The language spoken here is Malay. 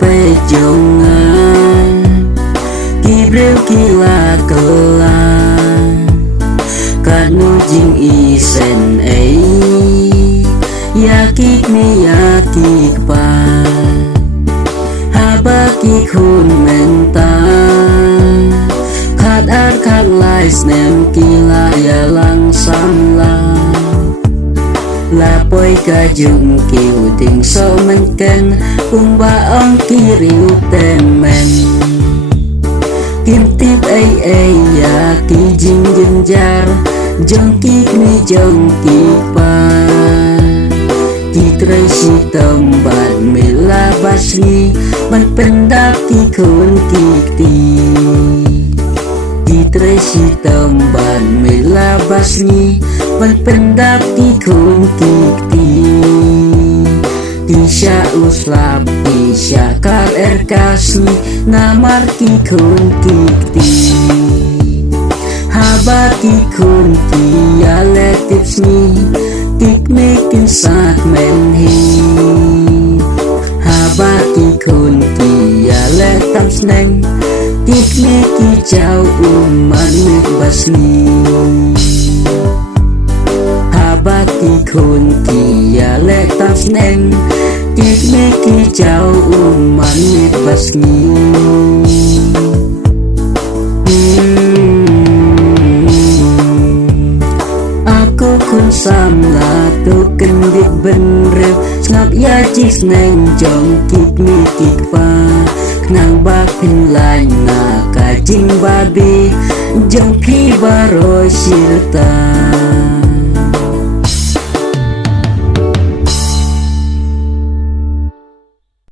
pejongan Kibril kila kelan Kanu jing isen Yakik mi yakik pa Habaki kun mentang Khát át khát lại snem kila ya lang sam la La poi ka jung kiu ting so men ken Kung ba ong kiriu ten men Kim tip ay ya ki jing jin jar Jong kik mi jong kik pa Ki trai si tembat mila basni Man pendap ki kun kik ti Ki trai si tembat mila basni Man pendap ki kun kik ti Tisha uslap tisha kar erkasni Namar ki kun kik ti Habati kun ki ya letips ni Tik mekin sak men hi Habati kun ki ya letips neng Tik meki jauh umat mek basni Habati kun ki ya letips neng Tik meki jauh umat mek basni Kun samla tu kendit benrep Snap ya chis neng jong kik mi kik pa Knang bak pin lai na kajing babi Jong pi baroi sirta